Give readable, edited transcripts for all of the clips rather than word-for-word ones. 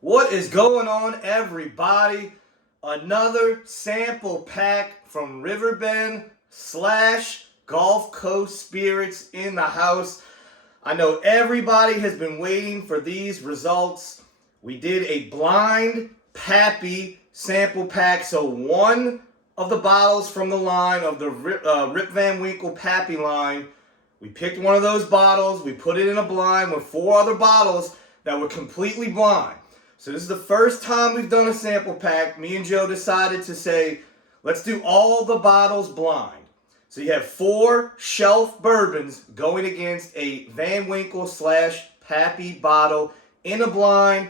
What is going on, everybody? Another sample pack from Riverbend / Gulf Coast Spirits in the house. I know everybody has been waiting for these results. We did a blind Pappy sample pack, so one of the bottles from the line of the Rip Van Winkle Pappy line, we picked one of those bottles, we put it in a blind with four other bottles that were completely blind. So this is the first time we've done a sample pack. Me and Joe decided to say, let's do all the bottles blind. So you have four shelf bourbons going against a Van Winkle / Pappy bottle in a blind.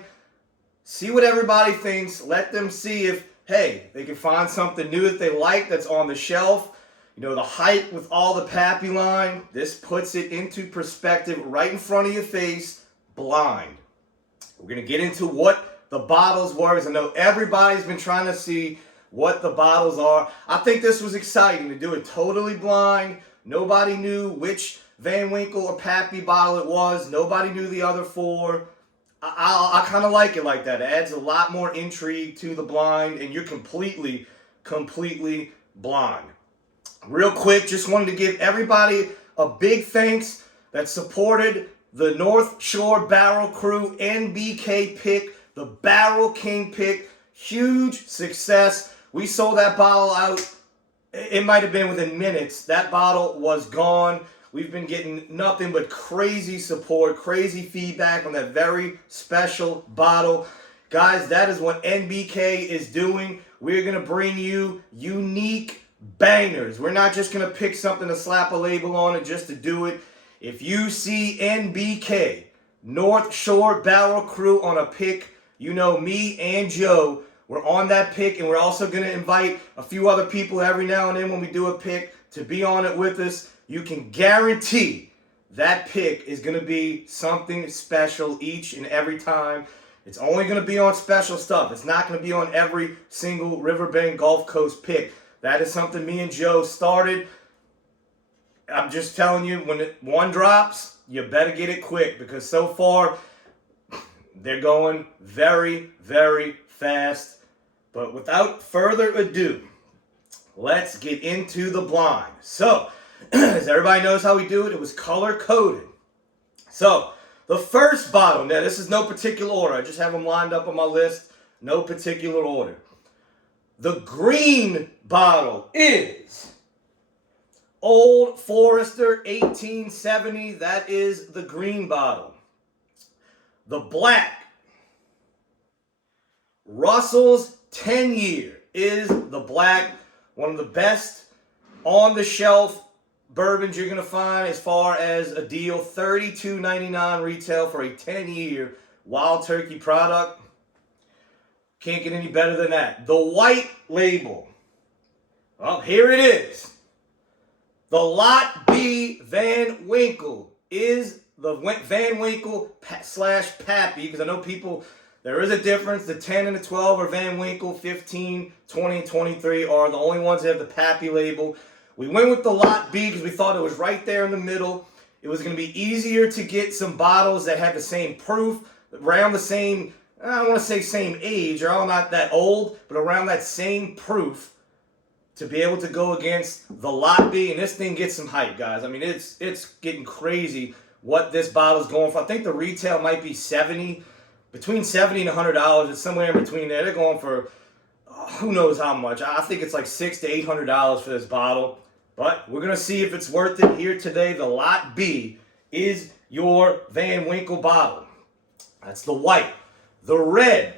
See what everybody thinks. Let them see if, hey, they can find something new that they like that's on the shelf. You know, the hype with all the Pappy line, this puts it into perspective right in front of your face, blind. We're going to get into what the bottles were, because I know everybody's been trying to see what the bottles are. I think this was exciting to do it totally blind. Nobody knew which Van Winkle or Pappy bottle it was. Nobody knew the other four. I kind of like it like that. It adds a lot more intrigue to the blind, and you're completely blind. Real quick, just wanted to give everybody a big thanks that supported the North Shore Barrel Crew NBK pick, the Barrel King pick. Huge success. We sold that bottle out. It might have been within minutes. That bottle was gone. We've been getting nothing but crazy support, crazy feedback on that very special bottle. Guys, that is what NBK is doing. We're going to bring you unique bangers. We're not just going to pick something to slap a label on it just to do it. If you see NBK, North Shore Barrel Crew, on a pick, you know me and Joe, we're on that pick, and we're also going to invite a few other people every now and then when we do a pick to be on it with us. You can guarantee that pick is going to be something special each and every time. It's only going to be on special stuff. It's not going to be on every single Riverbend Gulf Coast pick. That is something me and Joe started. I'm just telling you, when one drops, you better get it quick, because so far they're going very fast. But without further ado, let's get into the blind. So, as everybody knows how we do it, it was color-coded. So, the first bottle, now this is no particular order. I just have them lined up on my list, no particular order. The green bottle is Old Forester 1870. That is the green bottle. The black, Russell's 10-year, is the black. One of the best on-the-shelf bourbons you're going to find as far as a deal. $32.99 retail for a 10-year Wild Turkey product. Can't get any better than that. The white label. Well, here it is. The Lot B Van Winkle is the Van Winkle / Pappy, because I know people, there is a difference. The 10 and the 12 are Van Winkle. 15, 20, and 23 are the only ones that have the Pappy label. We went with the Lot B because we thought it was right there in the middle. It was going to be easier to get some bottles that had the same proof, around the same, I don't want to say same age, they're all not that old, but around that same proof, to be able to go against the Lot B. And this thing gets some hype, guys. I mean, it's getting crazy what this bottle is going for. I think the retail might be between $70 and $100. It's somewhere in between there. They're going for who knows how much. I think it's like $600 to $800 for this bottle. But we're going to see if it's worth it here today. The Lot B is your Van Winkle bottle. That's the white. The red.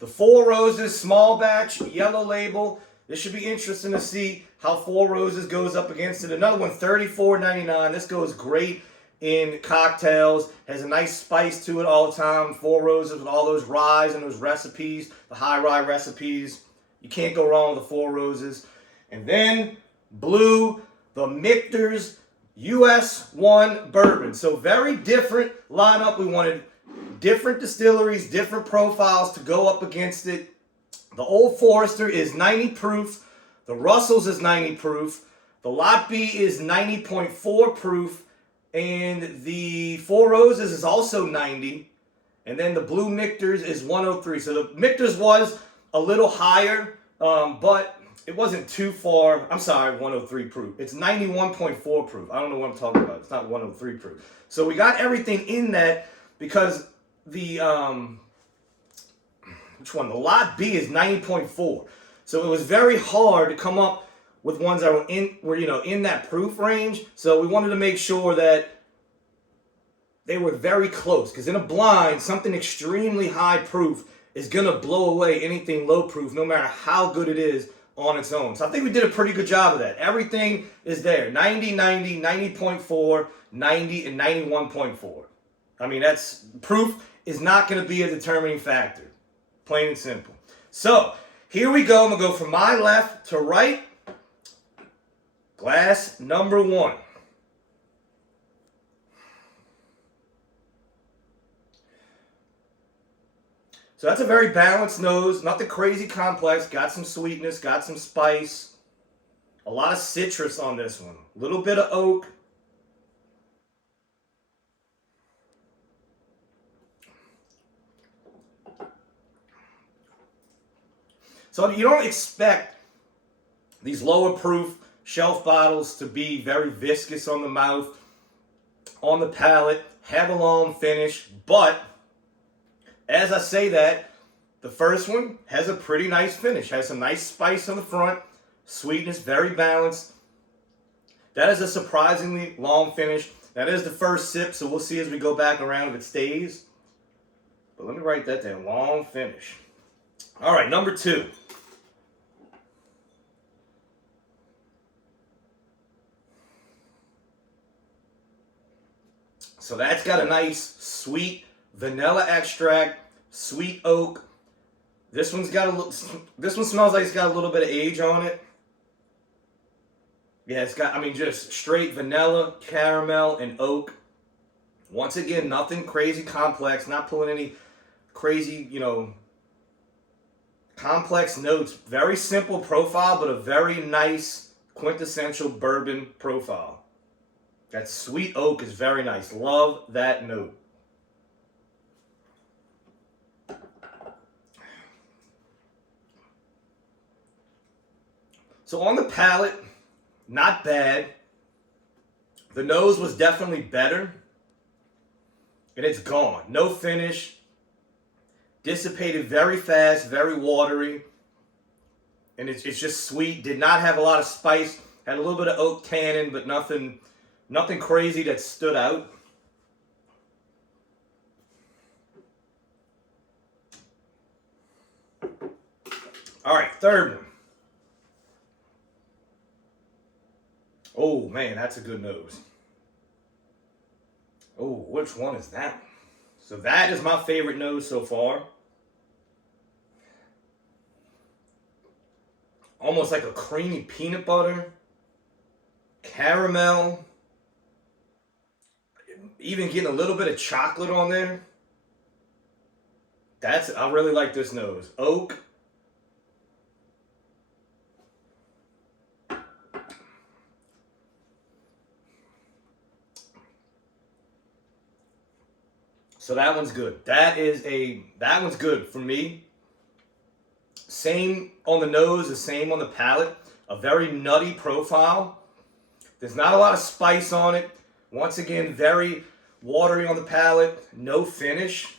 The Four Roses small batch yellow label. This should be interesting to see how Four Roses goes up against it. Another one, $34.99. This goes great in cocktails. Has a nice spice to it all the time. Four Roses with all those ryes and those recipes, the high rye recipes. You can't go wrong with the Four Roses. And then blue, the Michter's US 1 bourbon. So very different lineup. We wanted different distilleries, different profiles to go up against it. The Old Forester is 90 proof. The Russell's is 90 proof. The Lot B is 90.4 proof. And the Four Roses is also 90. And then the blue Michter's is 103. So the Michter's was a little higher, but it wasn't too far. I'm sorry, 103 proof. It's 91.4 proof. I don't know what I'm talking about. It's not 103 proof. So we got everything in that because the, which one? The lot B is 90.4. So it was very hard to come up with ones that were in that proof range. So we wanted to make sure that they were very close, because in a blind, something extremely high proof is going to blow away anything low proof, no matter how good it is on its own. So I think we did a pretty good job of that. Everything is there. 90, 90, 90.4, 90, and 91.4. I mean, that's proof is not going to be a determining factor. Plain and simple. So here we go. I'm going to go from my left to right. Glass number 1. So that's a very balanced nose, nothing crazy complex, got some sweetness, got some spice, a lot of citrus on this one, a little bit of oak. So you don't expect these lower proof shelf bottles to be very viscous on the mouth, on the palate, have a long finish, but as I say that, the first one has a pretty nice finish. Has some nice spice on the front. Sweetness, very balanced. That is a surprisingly long finish. That is the first sip, so we'll see as we go back around if it stays. But let me write that down. Long finish. All right, number 2. So that's got a nice sweet vanilla extract, sweet oak. This one's got a little. This one smells like it's got a little bit of age on it. Yeah, it's got. I mean, just straight vanilla, caramel, and oak. Once again, nothing crazy complex. Not pulling any crazy, complex notes. Very simple profile, but a very nice quintessential bourbon profile. That sweet oak is very nice. Love that note. So on the palate, not bad. The nose was definitely better. And it's gone. No finish. Dissipated very fast, very watery. And it's just sweet. Did not have a lot of spice. Had a little bit of oak tannin, but nothing crazy that stood out. All right, third one. Oh, man, that's a good nose. Oh, which one is that? So that is my favorite nose so far. Almost like a creamy peanut butter. Caramel. Even getting a little bit of chocolate on there. I really like this nose. Oak. So that one's good. That one's good for me. Same on the nose, the same on the palate. A very nutty profile. There's not a lot of spice on it. Once again, very watery on the palate. No finish.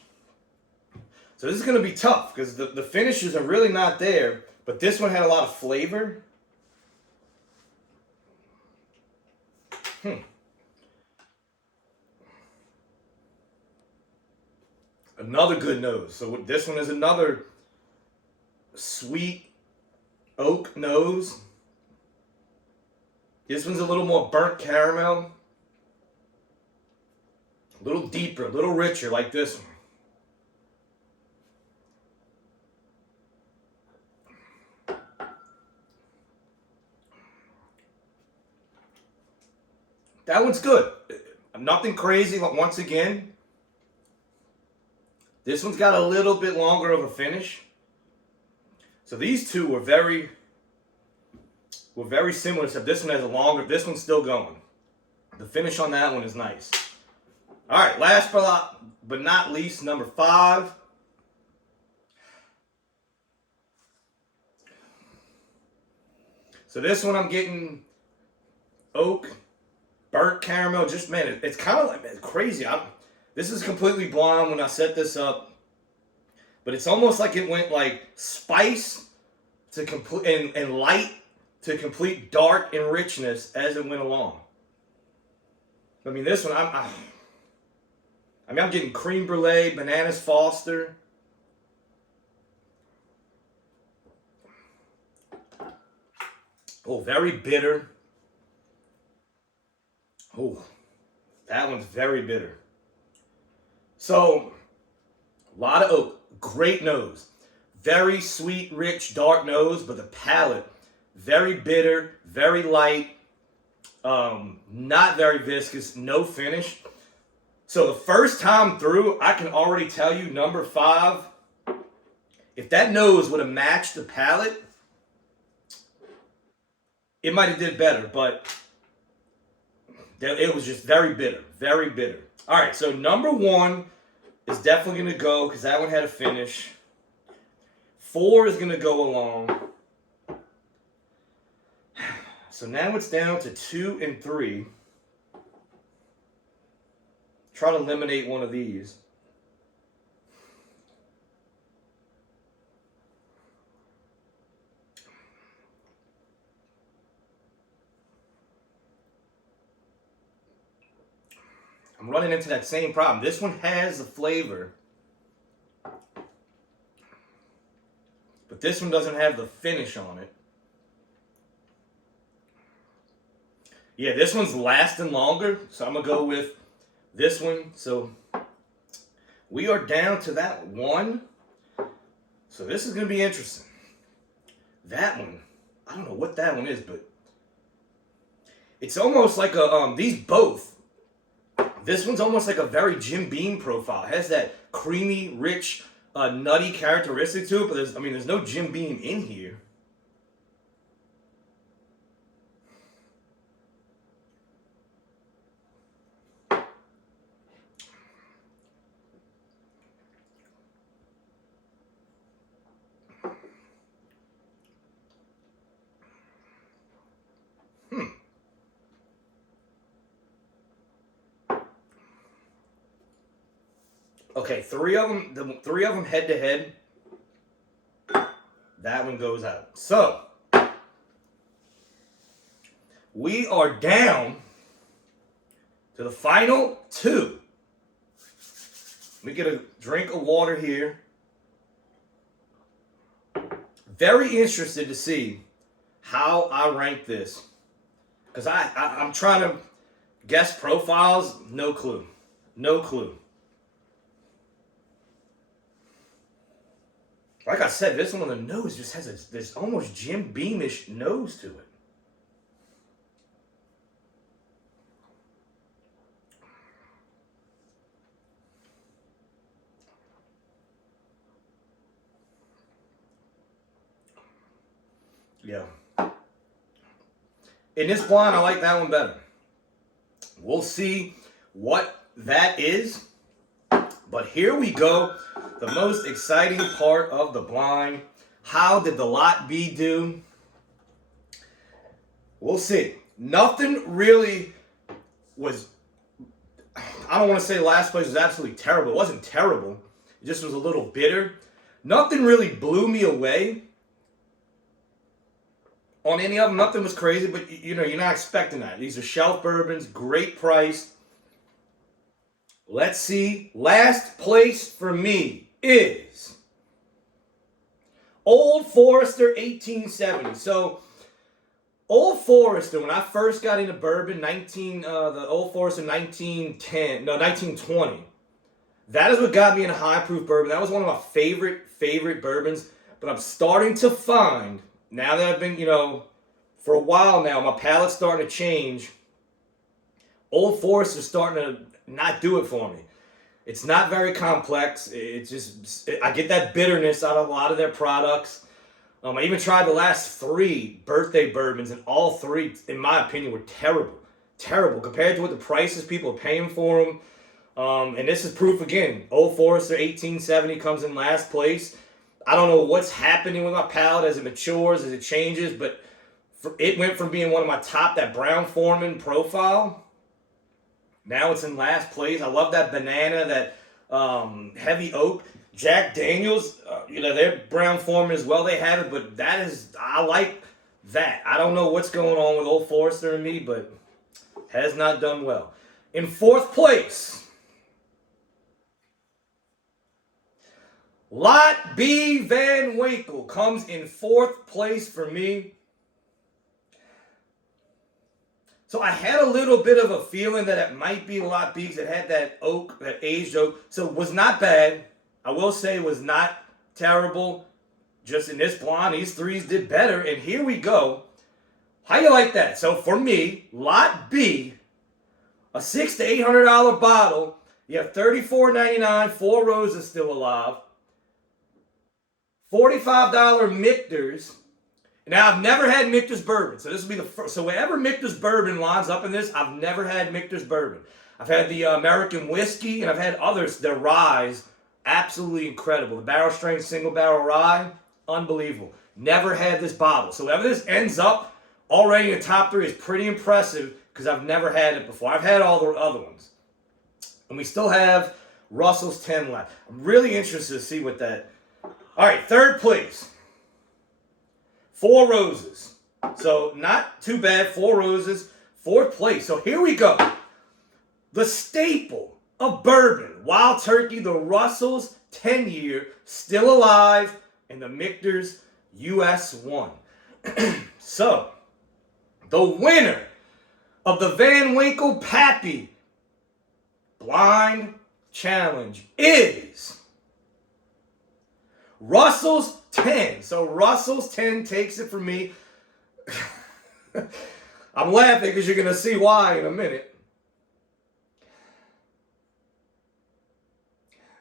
So this is going to be tough because the finishes are really not there. But this one had a lot of flavor. Another good nose. So this one is another sweet oak nose. This one's a little more burnt caramel. A little deeper, a little richer like this one. That one's good. Nothing crazy, once again. This one's got a little bit longer of a finish. So these two were very similar, except this one has a longer, this one's still going. The finish on that one is nice. All right, last but not least, number 5. So this one I'm getting oak, burnt caramel. Just man, it's kind of like man, crazy. This is completely blind when I set this up, but it's almost like it went like spice to complete and light to complete dark and richness as it went along. I mean, this one I'm getting cream brulee, bananas Foster. Oh, very bitter. Oh, that one's very bitter. So, a lot of oak. Great nose. Very sweet, rich, dark nose, but the palate, very bitter, very light, not very viscous, no finish. So the first time through, I can already tell you, number 5, if that nose would have matched the palate, it might have did better, but it was just very bitter, very bitter. All right, so number 1 is definitely going to go, because that one had a finish. 4 is going to go along. So now it's down to 2 and 3. Try to eliminate one of these. I'm running into that same problem. This one has the flavor, but this one doesn't have the finish on it. Yeah, this one's lasting longer, so I'm going to go with this one. So we are down to that one. So this is going to be interesting. That one, I don't know what that one is, but it's almost like these both. This one's almost like a very Jim Beam profile. It has that creamy, rich, nutty characteristic to it, but there's no Jim Beam in here. Okay, 3 of them. The 3 of them head to head. That one goes out. So we are down to the final 2. Let me get a drink of water here. Very interested to see how I rank this, because I'm trying to guess profiles. No clue. No clue. Like I said, this one on the nose just has this almost Jim Beamish nose to it. Yeah. In this blind, I like that one better. We'll see what that is. But here we go. The most exciting part of the blind. How did the lot B do? We'll see. Nothing really was, I don't want to say last place was absolutely terrible. It wasn't terrible. It just was a little bitter. Nothing really blew me away on any of them. Nothing was crazy, but you're not expecting that. These are shelf bourbons, great price. Let's see. Last place for me is Old Forester 1870. So Old Forester, when I first got into bourbon, the Old Forester 1920. That is what got me into high proof bourbon. That was one of my favorite bourbons. But I'm starting to find, now that I've been, for a while now, my palate's starting to change. Old Forester's starting to not do it for me. It's not very complex. I get that bitterness out of a lot of their products. I even tried the last 3 birthday bourbons, and all 3, in my opinion, were terrible. Terrible. Compared to what the prices people are paying for them, And this is proof again. Old Forester 1870 comes in last place. I don't know what's happening with my palate as it matures, as it changes, but it went from being one of my top, that Brown Foreman profile. Now it's in last place. I love that banana, that heavy oak. Jack Daniels, they're Brown Foreman as well. They have it, but I like that. I don't know what's going on with Old Forester and me, but has not done well. In fourth place, Lot B Van Winkle comes in fourth place for me. So I had a little bit of a feeling that it might be Lot B because it had that oak, that aged oak. So it was not bad. I will say it was not terrible. Just in this blonde, these threes did better. And here we go. How you like that? So for me, Lot B, a $600 to $800 bottle. You have $34.99, 4 roses still alive. $45 Michter's. Now, I've never had Michter's bourbon, so this will be the first. So wherever Michter's bourbon lines up in this, I've never had Michter's bourbon. I've had the American whiskey, and I've had others. The ryes, absolutely incredible. The barrel strength single barrel rye, unbelievable. Never had this bottle. So wherever this ends up, already in the top 3 is pretty impressive because I've never had it before. I've had all the other ones. And we still have Russell's 10 left. I'm really interested to see what that... All right, third place. 4 roses. So not too bad, 4 roses. Fourth place. So here we go. The staple of bourbon, Wild Turkey, the Russell's 10-year, still alive, and the Michter's US 1. So, the winner of the Van Winkle Pappy Blind Challenge is Russell's 10. So Russell's 10 takes it from me. I'm laughing because you're going to see why in a minute.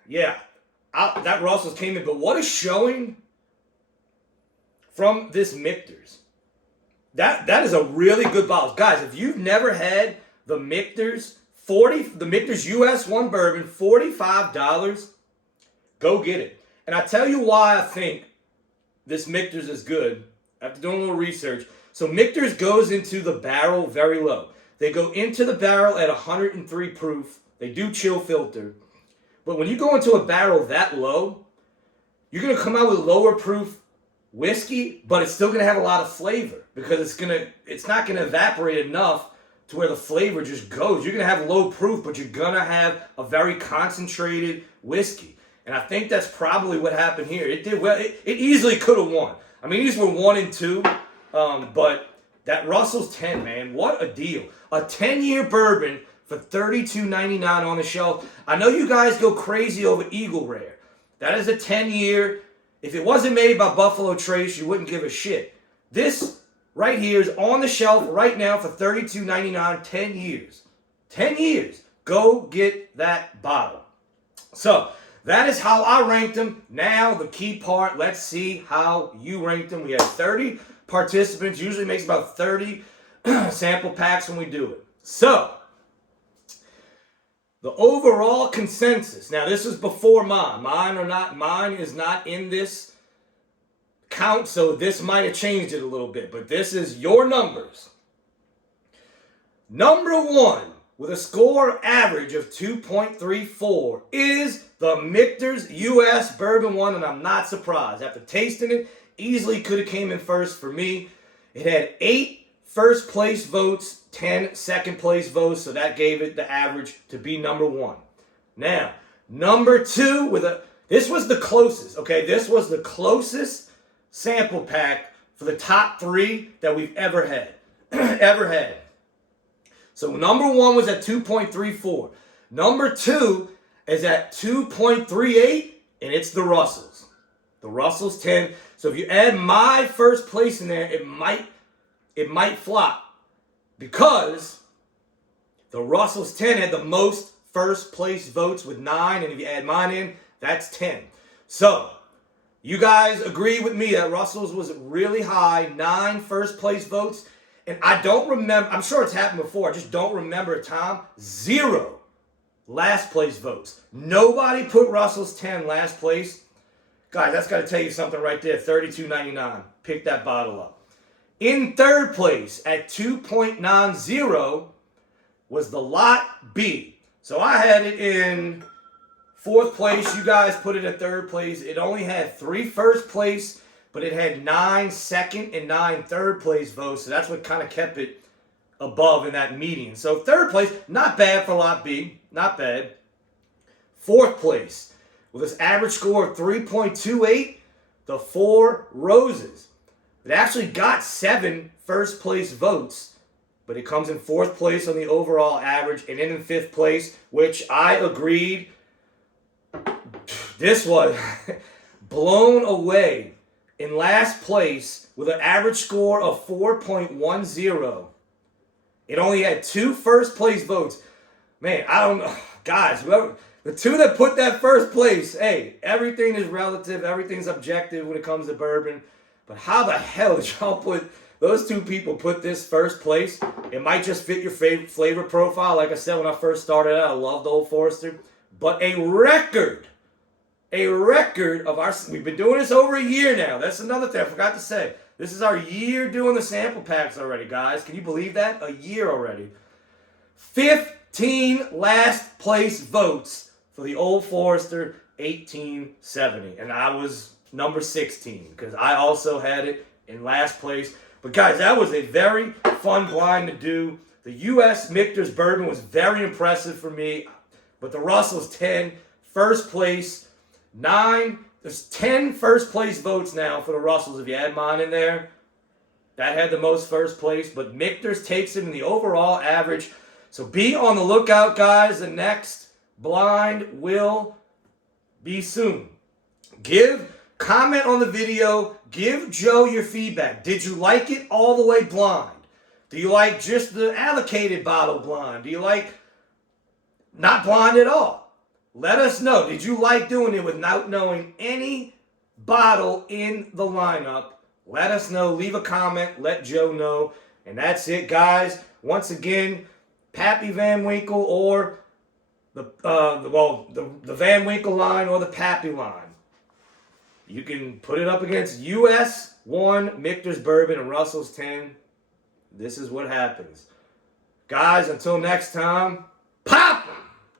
Yeah, that Russell's came in. But what a showing from this Michter's. That is a really good bottle. Guys, if you've never had the Michter's, the Michter's US 1 bourbon, $45, go get it. And I tell you why I think this Michter's is good. After doing a little research. So Michter's goes into the barrel very low. They go into the barrel at 103 proof. They do chill filter. But when you go into a barrel that low, you're going to come out with lower proof whiskey, but it's still going to have a lot of flavor because it's not going to evaporate enough to where the flavor just goes. You're going to have low proof, but you're going to have a very concentrated whiskey. And I think that's probably what happened here. It did well. It easily could have won. I mean, these were 1 and 2, but that Russell's 10, man, what a deal. A 10-year bourbon for $32.99 on the shelf. I know you guys go crazy over Eagle Rare. That is a 10-year. If it wasn't made by Buffalo Trace, you wouldn't give a shit. This right here is on the shelf right now for $32.99, 10 years. 10 years. Go get that bottle. So, that is how I ranked them. Now, the key part, let's see how you ranked them. We had 30 participants. Usually makes about 30 sample packs when we do it. So, the overall consensus. Now, this is before mine. Mine is not in this count, so this might have changed it a little bit. But this is your numbers. Number 1, with a score average of 2.34, is the Michter's US Bourbon 1, and I'm not surprised. After tasting it, easily could have came in first for me. It had 8 first place votes, 10 second place votes, so that gave it the average to be number 1. Now, number 2, this was the closest, okay? This was the closest sample pack for the top 3 that we've ever had. ever had. So number 1 was at 2.34. Number 2 is at 2.38, and it's the Russell's. The Russell's 10. So if you add my first place in there, it might flop because the Russell's 10 had the most first place votes with 9, and if you add mine in, that's 10. So, you guys agree with me that Russell's was really high, 9 first place votes, and I don't remember, I'm sure it's happened before, I just don't remember a time, 0 last place votes. Nobody put Russell's 10 last place. Guys, that's got to tell you something right there. $32.99. Pick that bottle up. In third place at 2.90 was the Lot B. So I had it in fourth place. You guys put it at third place. It only had 3 first place, but it had 9 second and 9 third place votes. So that's what kind of kept it above in that median. So third place, not bad for Lot B. Not bad. Fourth place, with this average score of 3.28, the Four Roses. It actually got 7 first place votes, but it comes in fourth place on the overall average, and then in fifth place, which I agreed. This was blown away in last place with an average score of 4.10. It only had 2 first place votes. Man, I don't know. Guys, whoever, the 2 that put that first place, hey, everything is relative. Everything's objective when it comes to bourbon. But how the hell did y'all put, those 2 people put this first place? It might just fit your favorite flavor profile. Like I said, when I first started out, I loved Old Forester. But a record of our, we've been doing this over a year now. That's another thing I forgot to say. This is our year doing the sample packs already, guys. Can you believe that? A year already. 15 last place votes for the Old Forester 1870. And I was number 16 because I also had it in last place. But guys, that was a very fun blind to do. The U.S. Michter's bourbon was very impressive for me. But the Russell's 10, first place, 9. There's 10 first place votes now for the Russells. If you add mine in there, that had the most first place. But Michter's takes it in the overall average. So be on the lookout, guys. The next blind will be soon. Comment on the video. Give Joe your feedback. Did you like it all the way blind? Do you like just the allocated bottle blind? Do you like not blind at all? Let us know. Did you like doing it without knowing any bottle in the lineup? Let us know. Leave a comment. Let Joe know. And that's it, guys. Once again, Pappy Van Winkle or the Van Winkle line or the Pappy line. You can put it up against US 1, Michter's Bourbon, and Russell's 10. This is what happens. Guys, until next time, pop!